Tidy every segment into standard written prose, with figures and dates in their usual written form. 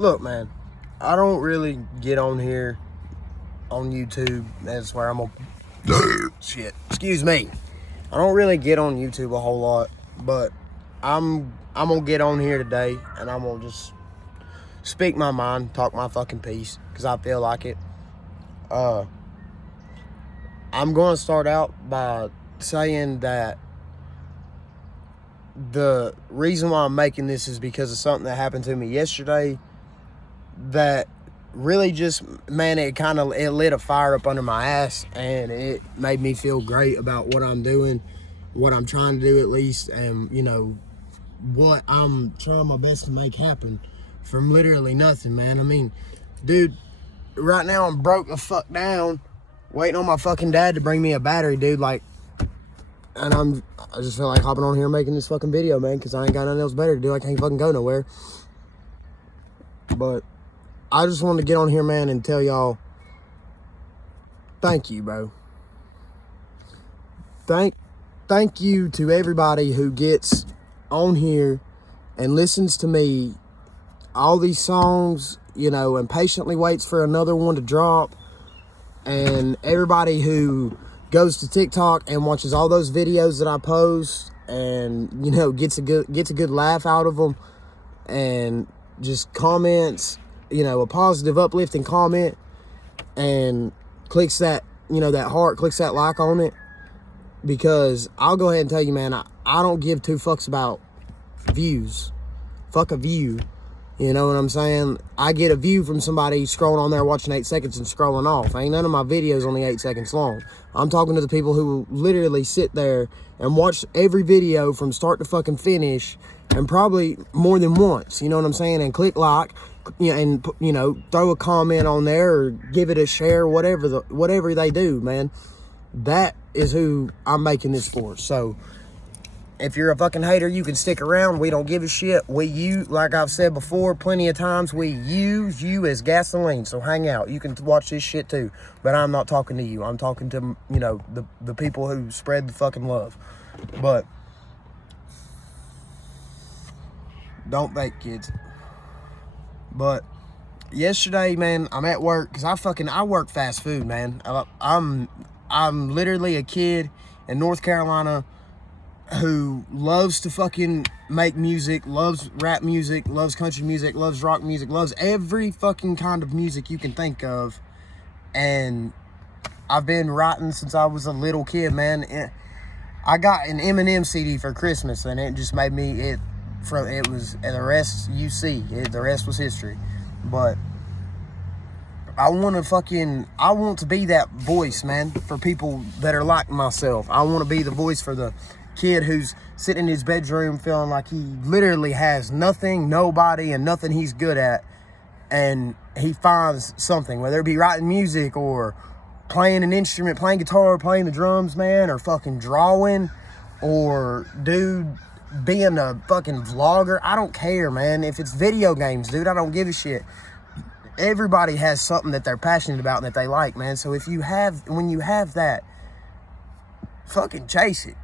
Look, man, I don't really get on here on YouTube. That's where I'm gonna shit. Excuse me. I don't really get on YouTube a whole lot, but I'm gonna get on here today and I'm gonna just speak my mind, talk my fucking piece, because I feel like it. I'm gonna start out by saying that the reason why I'm making this is because of something that happened to me yesterday that really just, man, it lit a fire up under my ass, and it made me feel great about what I'm doing, what I'm trying to do at least, and you know what I'm trying my best to make happen from literally nothing, man. I mean, dude, right now I'm broke the fuck down waiting on my fucking dad to bring me a battery, dude, like, and I just feel like hopping on here and making this fucking video, man, because I ain't got nothing else better to do. I can't fucking go nowhere. But I just wanted to get on here, man, and tell y'all, thank you, bro. Thank you to everybody who gets on here and listens to me, all these songs, you know, and patiently waits for another one to drop, and everybody who goes to TikTok and watches all those videos that I post, and you know, gets a good laugh out of them, and just comments, you know, a positive, uplifting comment, and clicks that, you know, that heart, clicks that like on it. Because I'll go ahead and tell you, man, I don't give two fucks about views. Fuck a view. You know what I'm saying? I get a view from somebody scrolling on there watching 8 seconds and scrolling off. Ain't none of my videos only 8 seconds long. I'm talking to the people who literally sit there and watch every video from start to fucking finish, and probably more than once, you know what I'm saying? And click like, you know, and, you know, throw a comment on there or give it a share, whatever they do, man. That is who I'm making this for. So if you're a fucking hater, you can stick around. We don't give a shit. Like I've said before plenty of times, we use you as gasoline. So hang out. You can watch this shit too. But I'm not talking to you. I'm talking to, you know, the people who spread the fucking love. But don't bake, kids. But yesterday, man, I'm at work because I work fast food, man. I'm literally a kid in North Carolina who loves to fucking make music, loves rap music, loves country music, loves rock music, loves every fucking kind of music you can think of. And I've been writing since I was a little kid, man. I got an Eminem CD for Christmas, and it just made me, the rest you see, the rest was history. But I want to be that voice, man, for people that are like myself. I want to be the voice for the kid who's sitting in his bedroom feeling like he literally has nothing, nobody, and nothing he's good at, and he finds something, whether it be writing music or playing an instrument, playing guitar, playing the drums, man, or fucking drawing, or dude being a fucking vlogger. I don't care, man. If it's video games, dude, I don't give a shit. Everybody has something that they're passionate about and that they like, man. So when you have that, fucking chase it.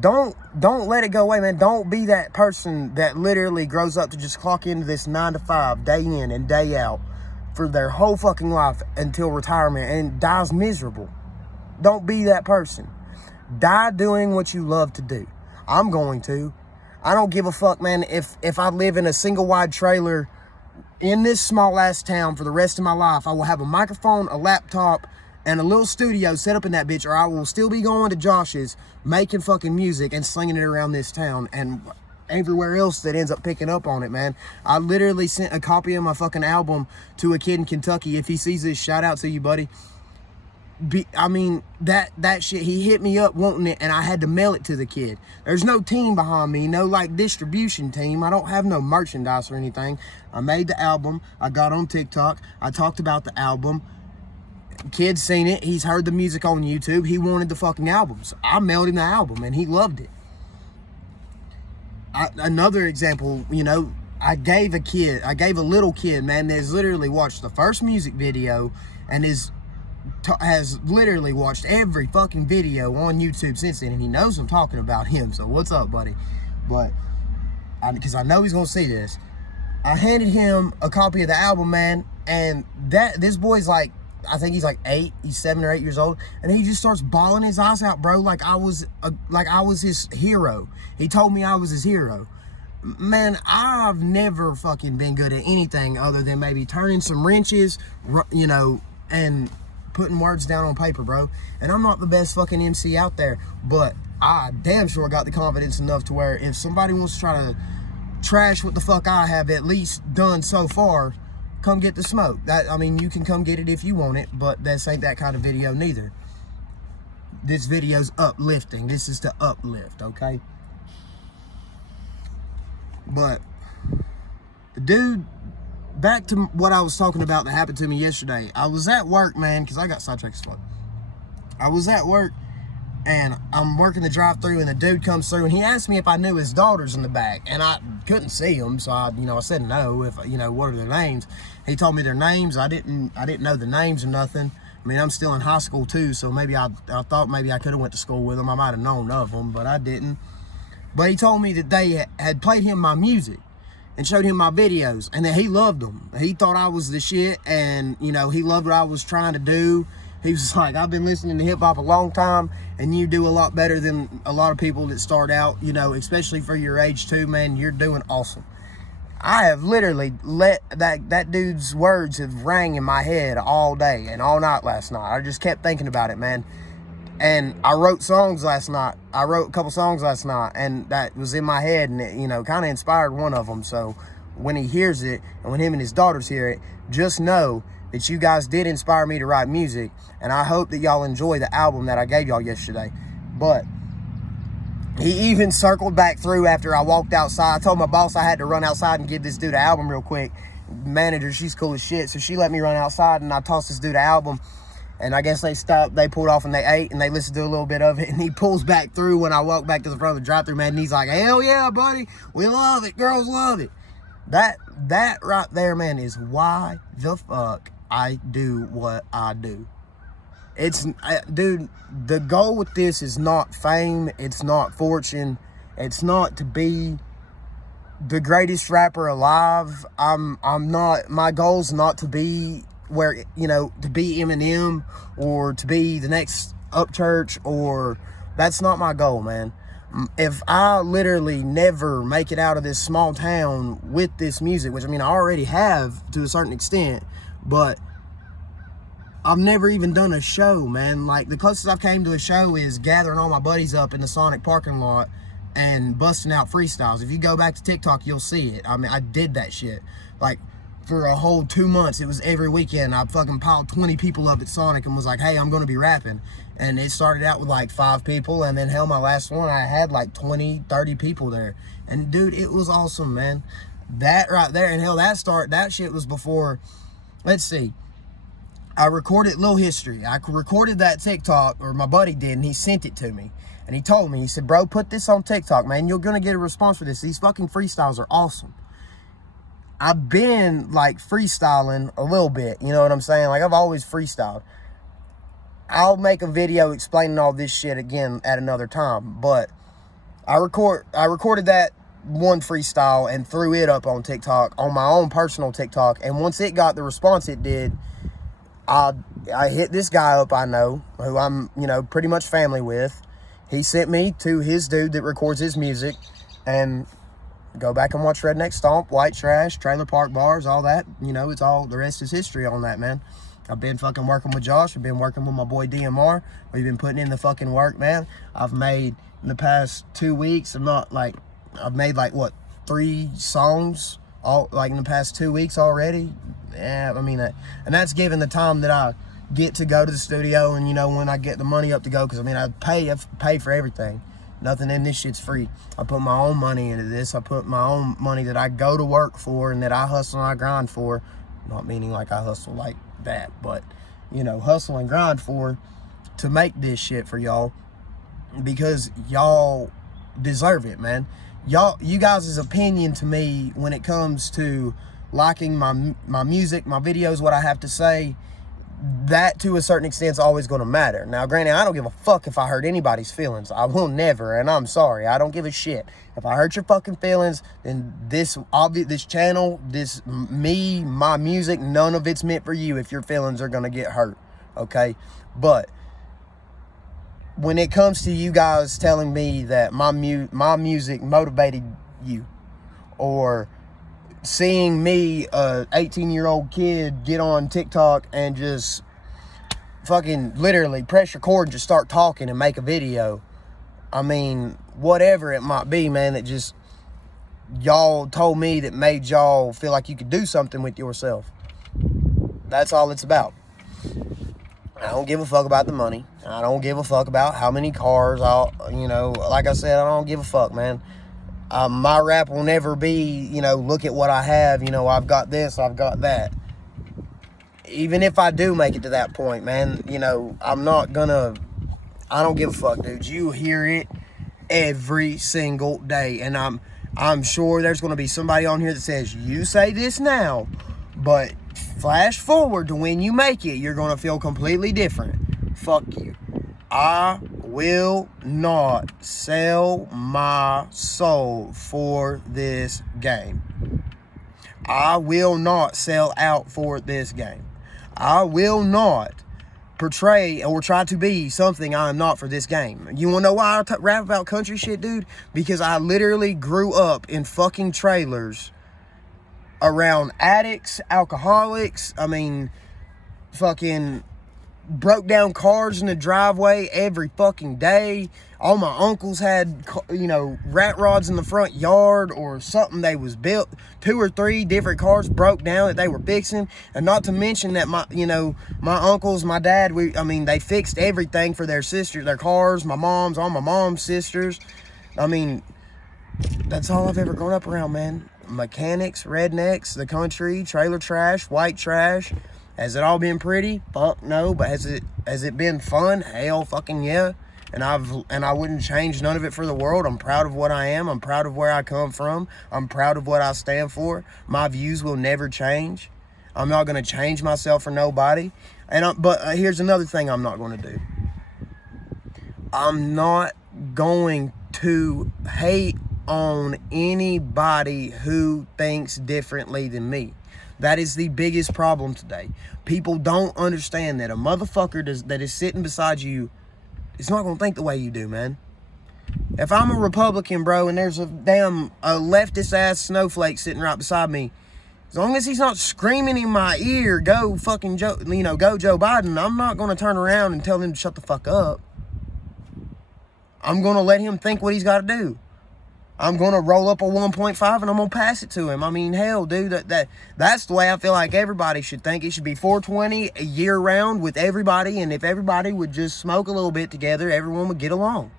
Don't let it go away, man. Don't be that person that literally grows up to just clock into this 9 to 5, day in and day out, for their whole fucking life until retirement, and dies miserable. Don't be that person. Die doing what you love to do. I'm going to. I don't give a fuck, man, if I live in a single wide trailer in this small ass town for the rest of my life. I will have a microphone, a laptop, and a little studio set up in that bitch, or I will still be going to Josh's, making fucking music and slinging it around this town and everywhere else that ends up picking up on it, man. I literally sent a copy of my fucking album to a kid in Kentucky. If he sees this, shout out to you, buddy. I mean, that shit, he hit me up wanting it, and I had to mail it to the kid. There's no team behind me, no like distribution team. I don't have no merchandise or anything. I made the album. I got on TikTok. I talked about the album. Kid's seen it. He's heard the music on YouTube. He wanted the fucking albums. I mailed him the album, and he loved it. Another example, you know, I gave a little kid, man, that's literally watched the first music video and has literally watched every fucking video on YouTube since then, and he knows I'm talking about him. So what's up, buddy? But because I know he's gonna see this, I handed him a copy of the album, man, and this boy's like, I think he's like 8, he's 7 or 8 years old, and he just starts bawling his eyes out, bro, like I was his hero. He told me I was his hero. Man, I've never fucking been good at anything other than maybe turning some wrenches, you know, and putting words down on paper, bro. And I'm not the best fucking MC out there, but I damn sure got the confidence enough to where if somebody wants to try to trash what the fuck I have at least done so far, come get the smoke. I mean, you can come get it if you want it, but this ain't that kind of video neither. This video's uplifting. This is to uplift, okay? But dude, back to what I was talking about that happened to me yesterday. I was at work, man, because I got sidetracked as fuck. I was at work, and I'm working the drive-thru, and the dude comes through, and he asked me if I knew his daughters in the back, and I couldn't see them, so I said no. If what are their names? He told me their names. I didn't know the names or nothing. I mean, I'm still in high school too, so maybe I thought maybe I could have went to school with them. I might have known of them, but I didn't. But he told me that they had played him my music and showed him my videos, and that he loved them. He thought I was the shit, and he loved what I was trying to do. He was like, I've been listening to hip hop a long time, and you do a lot better than a lot of people that start out, especially for your age too, man. You're doing awesome. I have literally let that dude's words have rang in my head all day and all night last night. I just kept thinking about it, man. And I wrote songs last night. I wrote a couple songs last night, and that was in my head, and it, kind of inspired one of them. So when he hears it, and when him and his daughters hear it, just know that you guys did inspire me to write music, and I hope that y'all enjoy the album that I gave y'all yesterday. But he even circled back through after I walked outside. I told my boss I had to run outside and give this dude an album real quick. Manager, she's cool as shit, so she let me run outside, and I tossed this dude an album. And I guess they stopped, they pulled off, and they ate, and they listened to a little bit of it. And he pulls back through when I walk back to the front of the drive-thru, man. And he's like, hell yeah, buddy. We love it. Girls love it. That right there, man, is why the fuck I do what I do. Dude, the goal with this is not fame. It's not fortune. It's not to be the greatest rapper alive. I'm not, my goal's not to be where, to be Eminem or to be the next Upchurch, or that's not my goal, man. If I literally never make it out of this small town with this music, which I already have to a certain extent, but I've never even done a show, man. Like, the closest I've came to a show is gathering all my buddies up in the Sonic parking lot and busting out freestyles. If you go back to TikTok, you'll see it. I did that shit. Like, for a whole 2 months, it was every weekend. I fucking piled 20 people up at Sonic and was like, hey, I'm going to be rapping. And it started out with like 5 people. And then, hell, my last one, I had like 20, 30 people there. And, dude, it was awesome, man. That right there. And, hell, that shit was before, let's see. I recorded Lil History. I recorded that TikTok, or my buddy did, and he sent it to me. And he told me, he said, bro, put this on TikTok, man. You're going to get a response for this. These fucking freestyles are awesome. I've been like freestyling a little bit, you know what I'm saying? Like, I've always freestyled. I'll make a video explaining all this shit again at another time, but I recorded that one freestyle and threw it up on TikTok, on my own personal TikTok, and once it got the response it did, I hit this guy up I know, who I'm, pretty much family with. He sent me to his dude that records his music, and go back and watch Redneck Stomp, White Trash, Trailer Park Bars, all that. It's all, the rest is history on that, man. I've been fucking working with Josh. I've been working with my boy DMR. We've been putting in the fucking work, man. I've made, in the past 2 weeks, I've made like, what, 3 songs, all in the past 2 weeks already. Yeah, and that's given the time that I get to go to the studio, and, when I get the money up to go, because, I pay for everything. Nothing in this shit's free. I put my own money into this. I put my own money that I go to work for and that I hustle and I grind for. Not meaning like I hustle like that, but, hustle and grind for to make this shit for y'all, because y'all deserve it, man. You guys' opinion to me when it comes to liking my music, my videos, what I have to say, that to a certain extent is always going to matter. Now, granted, I don't give a fuck if I hurt anybody's feelings. I will never, and I'm sorry. I don't give a shit. If I hurt your fucking feelings, then this channel, my music, none of it's meant for you if your feelings are going to get hurt, okay? But when it comes to you guys telling me that my music motivated you, or seeing me, a 18-year-old kid, get on TikTok and just fucking literally press record and just start talking and make a video. I mean, whatever it might be, man, that just y'all told me that made y'all feel like you could do something with yourself. That's all it's about. I don't give a fuck about the money. I don't give a fuck about how many cars like I said, I don't give a fuck, man. My rap will never be, look at what I have, I've got this, I've got that. Even if I do make it to that point, man, I don't give a fuck, dude. You hear it every single day, and I'm sure there's going to be somebody on here that says, you say this now, but flash forward to when you make it, you're going to feel completely different. Fuck you. I will not sell my soul for this game. I will not sell out for this game. I will not portray or try to be something I am not for this game. You want to know why I rap about country shit, dude? Because I literally grew up in fucking trailers around addicts, alcoholics. I mean, fucking broke down cars in the driveway every fucking day. All my uncles had, rat rods in the front yard or something. They was built 2 or 3 different cars broke down that they were fixing. And not to mention that my uncles, my dad, they fixed everything for their sisters, their cars, all my mom's sisters. I mean, that's all I've ever grown up around, man. Mechanics, rednecks, the country, trailer trash, white trash. Has it all been pretty? Fuck no. But has it been fun? Hell fucking yeah. And I wouldn't change none of it for the world. I'm proud of what I am. I'm proud of where I come from. I'm proud of what I stand for. My views will never change. I'm not going to change myself for nobody. But here's another thing I'm not going to do. I'm not going to hate on anybody who thinks differently than me. That is the biggest problem today. People don't understand that a motherfucker that is sitting beside you is not going to think the way you do, man. If I'm a Republican, bro, and there's a leftist-ass snowflake sitting right beside me, as long as he's not screaming in my ear, go fucking Joe Biden, I'm not going to turn around and tell him to shut the fuck up. I'm going to let him think what he's got to do. I'm going to roll up a 1.5 and I'm going to pass it to him. I mean, hell, dude, that's the way I feel like everybody should think. It should be 420 a year round with everybody. And if everybody would just smoke a little bit together, everyone would get along.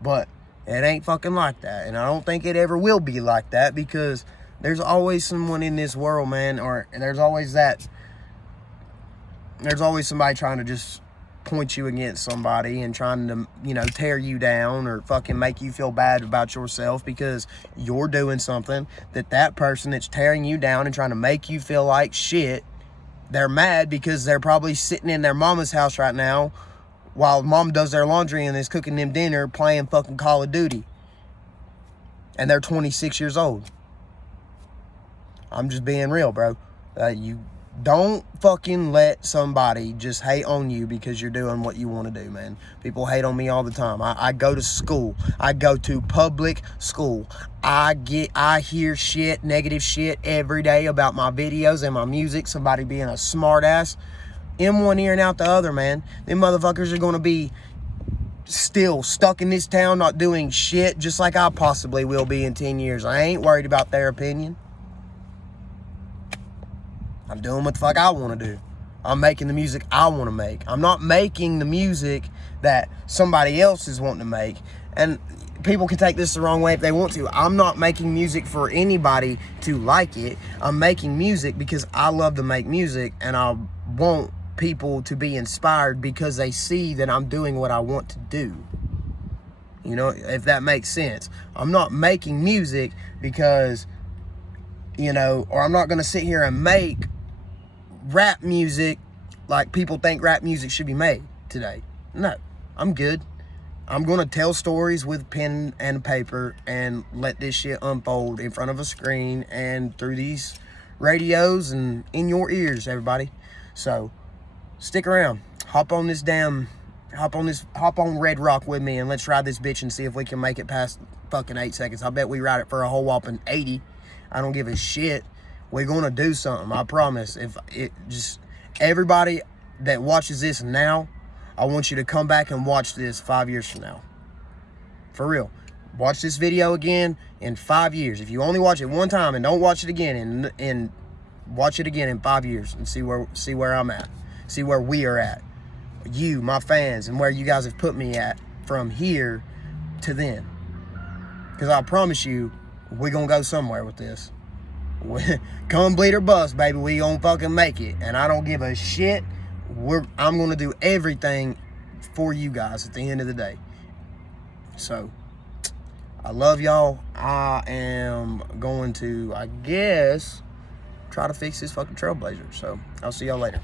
But it ain't fucking like that. And I don't think it ever will be like that, because there's always someone in this world, man, there's always somebody trying to just point you against somebody and trying to, tear you down or fucking make you feel bad about yourself because you're doing something that person that's tearing you down and trying to make you feel like shit, they're mad because they're probably sitting in their mama's house right now while mom does their laundry and is cooking them dinner playing fucking Call of Duty. And they're 26 years old. I'm just being real, bro. You don't fucking let somebody just hate on you because you're doing what you want to do, man. People hate on me all the time. I go to school. I go to public school. I hear shit, negative shit every day about my videos and my music. Somebody being a smart ass in one ear and out the other, man. Them motherfuckers are going to be still stuck in this town not doing shit, just like I possibly will be in 10 years. I ain't worried about their opinion. I'm doing what the fuck I want to do. I'm making the music I want to make. I'm not making the music that somebody else is wanting to make. And people can take this the wrong way if they want to. I'm not making music for anybody to like it. I'm making music because I love to make music, and I want people to be inspired because they see that I'm doing what I want to do. If that makes sense. I'm not making music because, or I'm not going to sit here and make rap music like people think rap music should be made today. No, I'm good. I'm gonna tell stories with pen and paper and let this shit unfold in front of a screen and through these radios and in your ears, everybody. So stick around. Hop on Red Rock with me and let's ride this bitch and see if we can make it past fucking 8 seconds. I bet we ride it for a whole whopping 80. I don't give a shit. We're gonna do something, I promise. If it just, everybody that watches this now, I want you to come back and watch this 5 years from now. For real. Watch this video again in 5 years. If you only watch it one time and don't watch it again, and watch it again in 5 years and see where I'm at. See where we are at. You, my fans, and where you guys have put me at from here to then. Because I promise you, we're going to go somewhere with this. Come bleed or bust, baby. We gonna fucking make it. And I don't give a shit. I'm gonna do everything for you guys at the end of the day. So, I love y'all. I am going to, I guess, try to fix this fucking Trailblazer. So, I'll see y'all later.